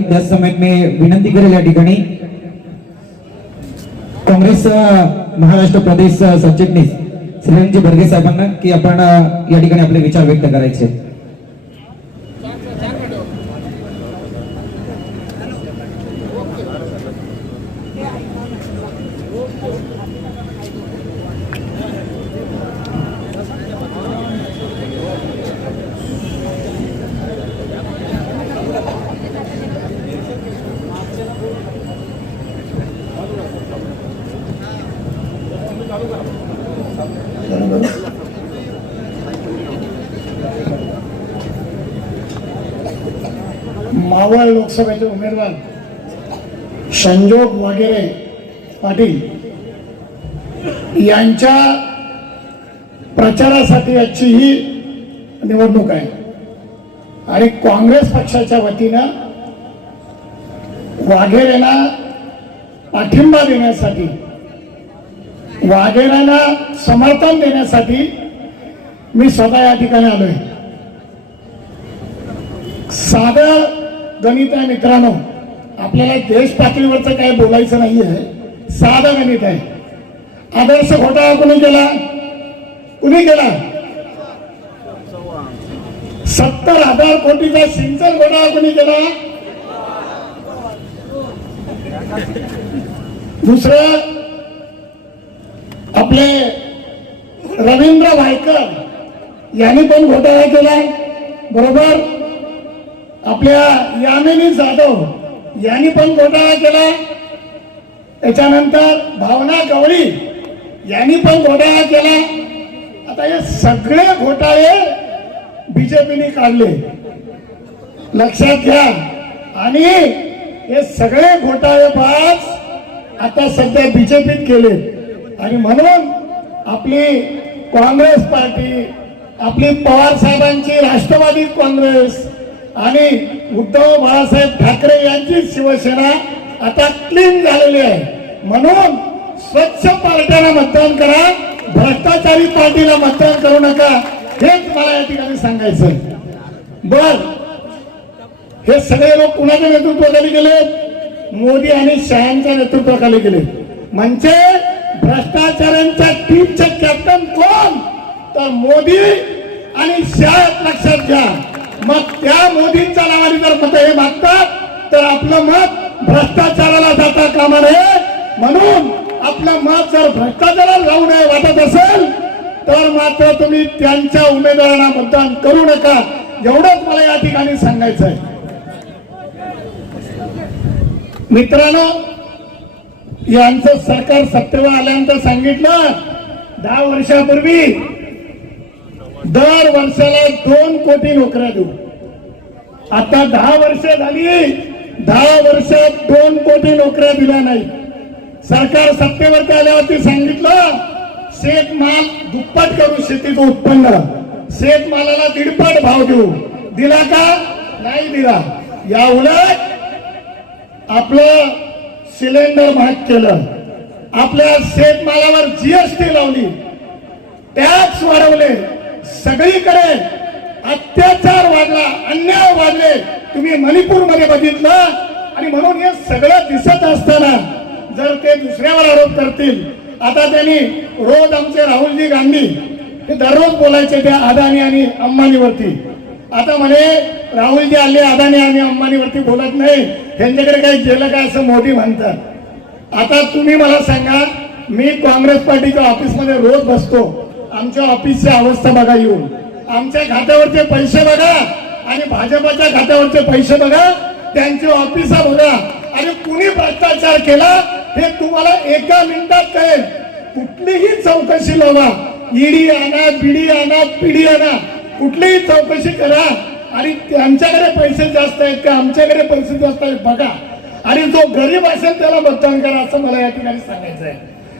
त्याच समेत मी विनंती करेल या ठिकाणी काँग्रेस महाराष्ट्र प्रदेश सरचिटणीस श्रीरंजी बर्गे साहेबांना की आपण या ठिकाणी आपले विचार व्यक्त करायचे Thank you. मावळ लोकसभेचे उमेदवार संजोग वगैरे पाटील यांच्या प्रचारासाठी आजची ही निवडणूक आहे. आणि काँग्रेस पक्षाच्या वतीनं वाघेरेंना पाठिंबा देण्यासाठी वाघेऱ्यांना समर्थन देण्यासाठी मी स्वतः या ठिकाणी आलोय. साधं गणित आहे मित्रांनो. आपल्याला देश पातळीवरचं काय बोलायचं नाहीये. साधं गणित आहे. आदर्श घोटाळा कुणी केला? कुणी केला? सत्तर हजार कोटीचा सिंचन घोटाळा कुणी केला? दुसरं आपले रवींद्र वायकर यांनी पण घोटाळा केला. बरोबर? आपल्या यामिनी जाधव यांनी पण घोटाळा केला. त्याच्यानंतर भावना गवळी यांनी पण घोटाळा केला. आता हे सगळे घोटाळे बीजेपीने काढले. लक्षात घ्या. आणि हे सगळे घोटाळे पास आता सध्या बीजेपीत केले. आणि म्हणून आपली काँग्रेस पार्टी आपली पवार साहेबांची राष्ट्रवादी काँग्रेस आणि उद्धव बाळासाहेब ठाकरे यांची शिवसेना आता क्लीन झालेली आहे. म्हणून स्वच्छ पार्ट्याला मतदान करा भ्रष्टाचारी पार्टीला मतदान करू नका. हेच मला या ठिकाणी सांगायचं बर. हे सगळे लोक कुणाच्या नेतृत्वाखाली गेले? मोदी आणि शहांच्या नेतृत्वाखाली गेले. म्हणजे भ्रष्टाचारांच्या टीमचे कॅप्टन कोण? तर मोदी आणि शहा लक्षात घ्या. मग त्या मोदींच्या नावाने जर मत हे मागतात तर आपलं मत भ्रष्टाचाराला जाता कामा नये. म्हणून आपलं मत जर भ्रष्टाचाराला जाऊ नये वाटत असेल तर मात्र तुम्ही त्यांच्या उमेदवारांना मतदान करू नका. एवढंच मला या ठिकाणी सांगायचं आहे. मित्रांनो यांचं सरकार सत्तेवर आल्यानंतर सांगितलं दहा वर्षापूर्वी दर वर्षाला दोन कोटी नोकऱ्या देऊ. आता दहा वर्ष झाली दहा वर्षात दोन कोटी नोकऱ्या दिल्या नाही. सरकार सत्तेवरती आल्यावरती सांगितलं शेतमाल दुप्पट करू शेतीचं उत्पन्न. शेतमालाला दीडपट भाव देऊ. दिला का? नाही दिला. या उलट आपलं सिलेंडर महाग केलं. आपल्या शेतमालावर जीएसटी लावली. टॅक्स वाढवले. सगळीकडे अत्याचार वाढला अन्याय वाढले. तुम्ही मणिपूरमध्ये बघितलं. आणि म्हणून हे सगळं दिसत असताना जर ते दुसऱ्यावर आरोप करतील आता त्यांनी रोज आमचे राहुलजी गांधी हे दररोज बोलायचे त्या अदानी आणि अंबानीवरती. आता म्हणे राहुलजी आले अदानी आणि अंबानीवरती बोलत नाही. त्यांच्याकडे काही गेलं काय असं मोदी म्हणतात. आता तुम्ही मला सांगा मी काँग्रेस पार्टीच्या ऑफिसमध्ये रोज बसतो. आमच्या ऑफिसची अवस्था बघा येऊन. आमच्या खात्यावरचे पैसे बघा आणि भाजपाच्या खात्यावरचे पैसे बघा. त्यांची ऑफिसा बघा. आणि कुणी भ्रष्टाचार केला हे तुम्हाला एका मिनिटात कळेल. कुठलीही चौकशी लावा. ईडी आणा बीडी आणा पिढी आणा. कुठलीही चौकशी करा. आणि त्यांच्याकडे पैसे जास्त आहेत का? आमच्याकडे पैसे जास्त आहेत बघा. आणि जो गरीब असेल त्याला मतदान करा असं मला या ठिकाणी सांगायचं आहे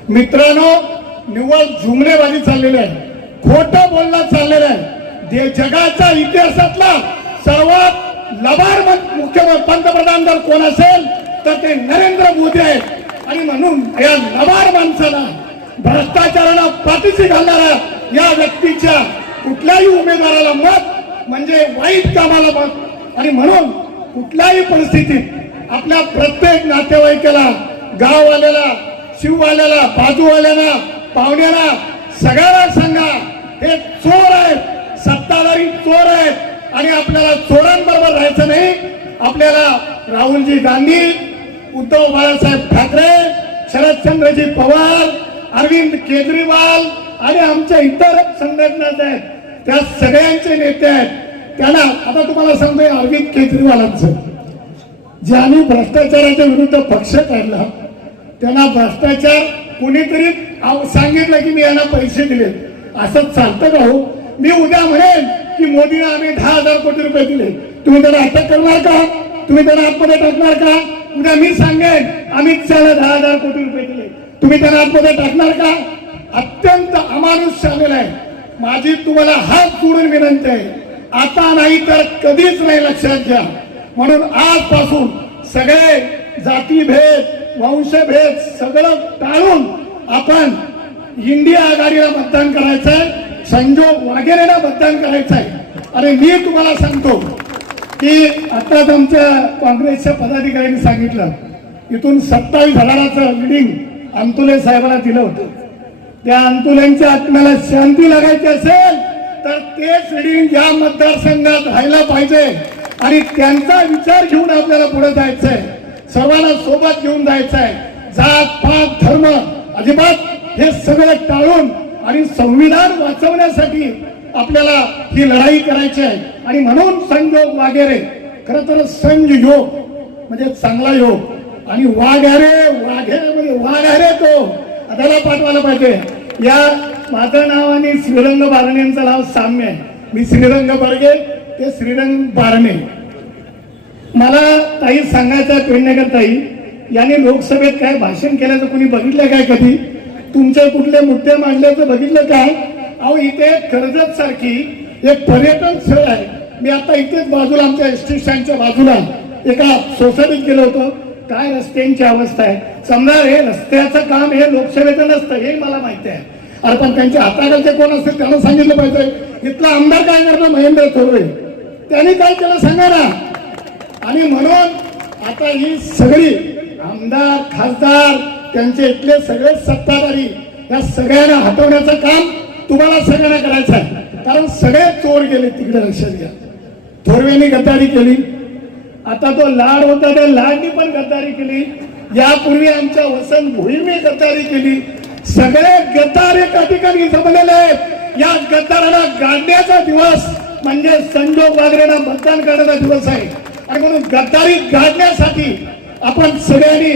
मित्रांनो निव्वळ जुमलेबाजी चाललेली आहे. खोटं बोलणं चाललेलं आहे. दे जगाच्या इतिहासातला सर्वात लबार मुख्यमंत्री पंतप्रधान जर कोण असेल तर ते नरेंद्र मोदी आहेत. आणि म्हणून या लबार माणसाला भ्रष्टाचाराला पाठीशी घालणाऱ्या या व्यक्तीच्या कुठल्याही उमेदवाराला मत म्हणजे वाईट कामाला मत. आणि म्हणून कुठल्याही परिस्थितीत आपल्या प्रत्येक नातेवाईकाला गाववाल्याला शिववाल्याला बाजूवाल्याला पाहुण्याला सगळ्यांना सांगा हे चोर आहेत सत्ताधारी चोर आहेत. आणि आपल्याला चोरांबरोबर राहायचं नाही. आपल्याला राहुलजी गांधी उद्धव बाळासाहेब ठाकरे शरदचंद्रजी पवार अरविंद केजरीवाल आणि आमच्या इतर संघटना आहेत. त्या सगळ्यांचे नेते आहेत. त्यांना आता तुम्हाला सांगतोय अरविंद केजरीवालांचं. ज्यांनी भ्रष्टाचाराच्या विरुद्ध पक्ष काढला त्यांना भ्रष्टाचार कोणीतरी सांगितलं की मी यांना पैसे दिले. असं चालतं का हो? मी उद्या म्हणेन की मोदीला आम्ही दहा हजार कोटी रुपये दिले. तुम्ही त्यांना अटक करणार का? तुम्ही त्यांना आतमध्ये टाकणार का? उद्या मी सांगेन अमित शहाला दहा हजार कोटी रुपये दिले. तुम्ही त्यांना आतमध्ये टाकणार का? अत्यंत अमानुष शामिल आहे. माझी तुम्हाला हात जोडून विनंती आहे. आता नाही तर कधीच नाही लक्षात घ्या. म्हणून आजपासून सगळे जातीभेद वंशभेद सगळं टाळून आपण इंडिया आघाडीला मतदान करायचंय संजोग वाघेरेला मतदान करायचंय. आणि मी तुम्हाला सांगतो की आताच आमच्या काँग्रेसच्या पदाधिकाऱ्यांनी सांगितलं इथून सत्तावीस हजाराचं लिडिंग अंतुले साहेबांना दिलं होतं. त्या अंतुल्यांच्या आत्म्याला शांती लागायची असेल तर तेच लिडिंग या मतदारसंघात राहायला पाहिजे. आणि त्यांचा विचार घेऊन आपल्याला पुढे जायचंय. सर्वांना सोबत घेऊन जायचंय. जात अजिबात हे सगळं टाळून आणि संविधान वाचवण्यासाठी आपल्याला ही लढाई करायची आहे. आणि म्हणून संयोग वागेरे खर तर संघ योग म्हणजे चांगला योग. आणि वाघारे वाघेरे म्हणजे वाघारे तो. त्याला पाठवायला पाहिजे. या माझं नाव आणि श्रीरंग बारणेंचं नाव साम्य आहे. मी श्रीरंग बर्गे ते श्रीरंग बारणे. मला ताई सांगायचं पेडणेकर ताई. यांनी लोकसभेत काय भाषण केल्याचं कोणी बघितलं काय कधी? तुमचे कुठले मुद्दे मांडल्याचं बघितलं काय? अहो इथे कर्जत सारखी एक पर्यटन स्थळ आहे. मी आता इथेच बाजूला आमच्या एस टी स्टँडच्या बाजूला एका सोसायटीत गेलो होतो. काय रस्त्यांची अवस्था आहे? समजा हे रस्त्याचं काम हे लोकसेवेचं नसतं हे मला माहिती आहे. अरे पण त्यांच्या हाताखालचे कोण असतील त्यांना सांगितलं पाहिजे. इथला आमदार काय करतो महेंद्र थोरवे? त्यांनी काय केलं सांगा ना. आणि म्हणून आता ही सगळी आमदार खासदार त्यांचे इथले सगळे सत्ताधारी या सगळ्यांना हटवण्याचं काम तुम्हाला सगळ्यांना करायचं आहे. कारण सगळे चोर गेले तिकडे लक्षात घ्या. थोरवेनी गद्दारी केली. आता तो लाड होता त्या लाडनी पण गद्दारी केली. यापूर्वी आमच्या वसंत भुईमी गद्दारी केली. सगळे गद्दार एका ठिकाणी जमलेले आहेत. या गद्दाराला गाडण्याचा दिवस म्हणजे संजोग वागरेला मतदान करण्याचा दिवस आहे. आणि म्हणून गद्दारी गाडण्यासाठी आपण सगळ्यांनी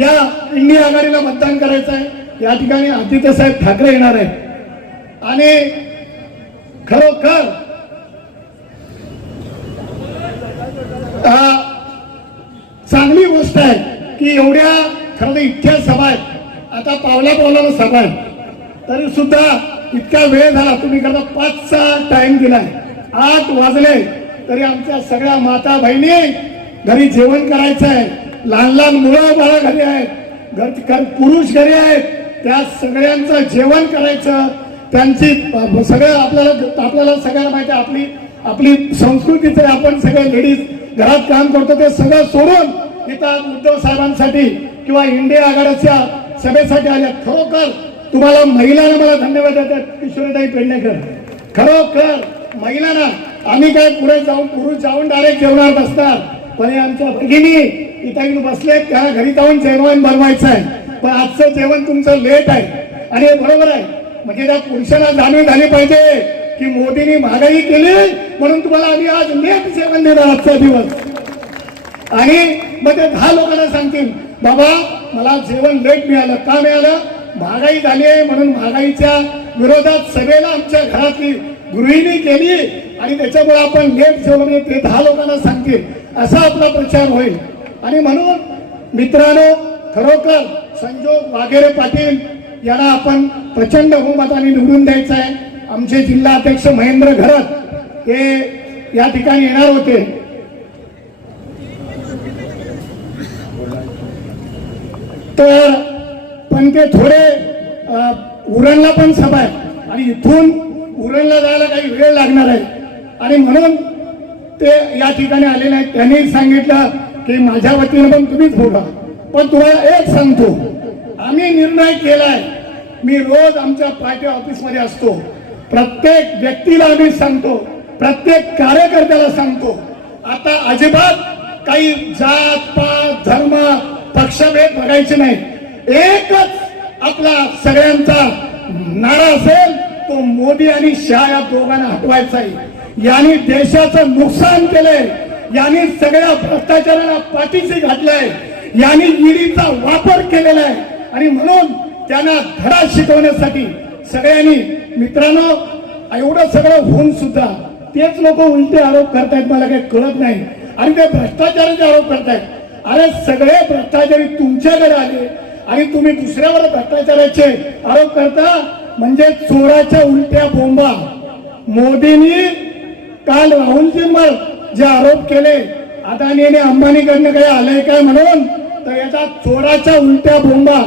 या इंडिया आघाडीला मतदान करायचं आहे. या ठिकाणी आदित्य साहेब ठाकरे येणार आहेत. आणि खरोखर चांगली गोष्ट आहे की एवढ्या खरं इतक्या सभा आहेत. आता पावला पावलानं सभा आहे तरी सुद्धा इतका वेळ झाला तुम्ही करता पाचचा टाइम दिलाय. आठ वाजले तरी आमच्या सगळ्या माता बहिणी घरी जेवण करायचं आहे. लहान लहान मुलं बाळा घरी आहेत. घर पुरुष घरी आहेत. त्या सगळ्यांचं जेवण करायचं. त्यांची सगळं आपल्याला आपल्याला सगळ्यांना माहिती आहे आपली आपली संस्कृती आहे आपण सगळे लेडीज घरात काम करतो ते सगळं सोडून इथं उद्धव साहेबांसाठी किंवा इंडिया आघाडीच्या सभेसाठी आल्या खरोखर तुम्हाला महिलांना मला धन्यवाद देतात किशोरीताई पेडणेकर. खरोखर महिलांना आम्ही काय पुढे जाऊन पुरुष जाऊन डायरेक्ट जेवणार बसणार? पण हे आमच्या भगिनी इथं येऊन बसले त्या घरी जाऊन जेवण बनवायचं आहे. पण आजचं जेवण तुमचं लेट आहे. आणि हे बरोबर आहे. म्हणजे त्या पुरुषाला जाणीव झाली पाहिजे की मोदींनी महागाई केली म्हणून तुम्हाला आम्ही आज लेट जेवण देणार आजचा दिवस. आणि मग ते दहा लोकांना सांगतील बाबा मला जेवण लेट मिळालं. का मिळालं? महागाई झाली आहे. म्हणून महागाईच्या विरोधात सगळ्याला आमच्या घरातली गृहिणी केली आणि त्याच्यामुळे आपण लेट जेवण म्हणजे ते दहा लोकांना सांगतील असा आपला प्रचार होईल. आणि म्हणून मित्रांनो खरोखर संजोग वाघेरे पाटील यांना आपण प्रचंड बहुमताने निवडून द्यायचं आहे. आमचे जिल्हा अध्यक्ष महेंद्र घरत हे या ठिकाणी येणार होते. तर पण ते थोडे उरणला पण सभा आहे. आणि इथून उरणला जायला काही वेळ लागणार आहे. आणि म्हणून ते या ठिकाणी आलेले आहेत. त्यांनी सांगितलं की माझ्या वतीनं पण तुम्हीच बोला. पण तुम्हाला एक सांगतो. आम्ही निर्णय केलाय. मी रोज आमच्या पार्टी ऑफिसमध्ये असतो. प्रत्येक व्यक्तीला आम्ही सांगतो. प्रत्येक कार्यकर्त्याला सांगतो. आता अजिबात काही जात पात धर्म पक्षभेद बघायचे नाही एकच आपला सगळ्यांचा नारा असेल तो मोदी आणि शहा या दोघांना हटवायचा आहे. यांनी देशाचं नुकसान केलंय. यांनी सगळ्या भ्रष्टाचाराला पाठीशी घातलंय. यांनी ईडीचा वापर केलेला आहे. आणि म्हणून त्यांना धडा शिकवण्यासाठी सगळ्यांनी मित्रांनो एवढं सगळं होऊन सुद्धा तेच लोक उलटे आरोप करतायत मला काही कळत नाही. आणि ते भ्रष्टाचाराचे आरोप करतायत. अरे सगळे भ्रष्टाचारी तुमच्याकडे आले आणि तुम्ही दुसऱ्यावर भ्रष्टाचाराचे आरोप करता? म्हणजे चोराच्या उलट्या बोंबा. मोदींनी काल राहुलजींवर जे आरोप केले अदानी आणि अंबानीकडनं काही आलंय काय म्हणून तर याचा चोराच्या उलट्या बोंबा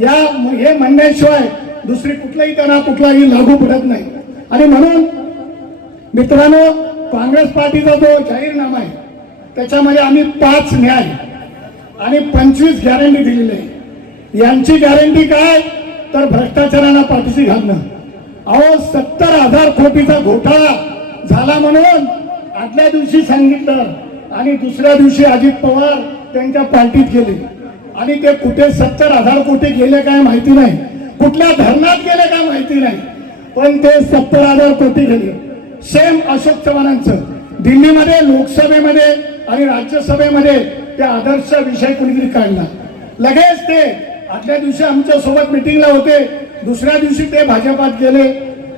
या हे म्हणण्याशिवाय दुसरी कुठलाही त्यांना कुठलाही लागू पडत नाही. आणि म्हणून मित्रांनो काँग्रेस पार्टीचा जो जाहीरनामा आहे त्याच्यामध्ये आम्ही पाच न्याय आणि पंचवीस गॅरंटी दिलेली आहे. यांची गॅरंटी काय? तर भ्रष्टाचारांना पाठीशी घालणं. अहो सत्तर हजार कोटीचा घोटाळा झाला म्हणून आदल्या दिवशी सांगितलं आणि दुसऱ्या दिवशी अजित पवार त्यांच्या पार्टीत गेले. आणि ते कुठे सत्तर हजार कोटी गेले काय माहिती नाही. कुठल्या धरणात गेले काय माहिती नाही. पण ते सत्तर हजार कोटी गेले. सेम अशोक चव्हाणांचं. दिल्लीमध्ये लोकसभेमध्ये आणि राज्यसभेमध्ये ते आदर्श विषय कुणीतरी काढला. लगेच ते आदल्या दिवशी आमच्यासोबत मिटिंगला होते. दुसऱ्या दिवशी ते भाजपात गेले.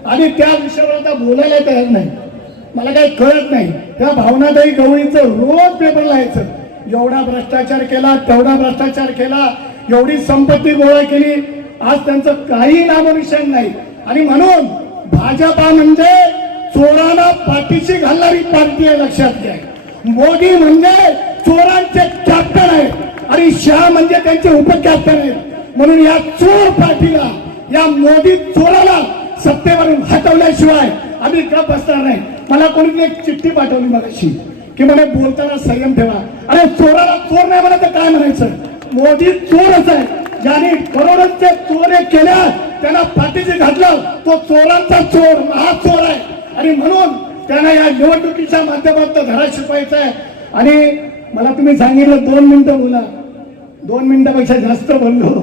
आणि त्या विषयावर आता बोलायला तयार नाही. मला काही कळत नाही. त्या भावनादायी गवळीचं रोज पेपर लिहायचं. एवढा भ्रष्टाचार केला तेवढा भ्रष्टाचार केला एवढी संपत्ती गोळा केली आज त्यांचं काही नामनिशान नाही. आणि म्हणून भाजपा म्हणजे चोराला पाठीशी घालणारी पार्टी आहे लक्षात घ्या. मोदी म्हणजे चोरांचे कॅप्टन आहेत आणि शहा म्हणजे त्यांचे उपकॅप्टन आहेत. म्हणून या चोर पार्टीला या मोदी चोराला सत्तेवरून हटवल्याशिवाय आम्ही का बसणार नाही. मला कोणी एक चिठ्ठी पाठवली मगाशी की मला बोलताना संयम ठेवा. अरे चोराला चोर नाही मला तर काय म्हणायचं? मोदी चोरच आहे. ज्याने करोडोंचे चोरे केल्या त्यांना पाठीशी घातलं तो चोरांचा चोर महा चोर आहे. आणि म्हणून त्यांना या निवडणुकीच्या माध्यमातून धडा शिकवायचा आहे. आणि मला तुम्ही सांगितलं दोन मिनिटं बोला. दोन मिनिटापेक्षा जास्त बोललो.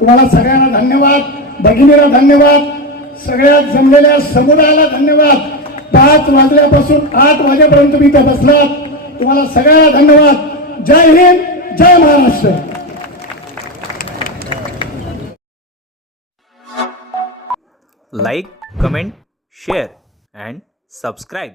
तुम्हाला सगळ्यांना धन्यवाद भगिनीला धन्यवाद. सगळ्या जमलेल्या समुदायाला धन्यवाद. पाच वाजल्यापासून आठ वाजेपर्यंत तुम्ही इथे बसलात तुम्हाला सगळ्या धन्यवाद. जय हिंद जय Maharashtra. Like comment share and subscribe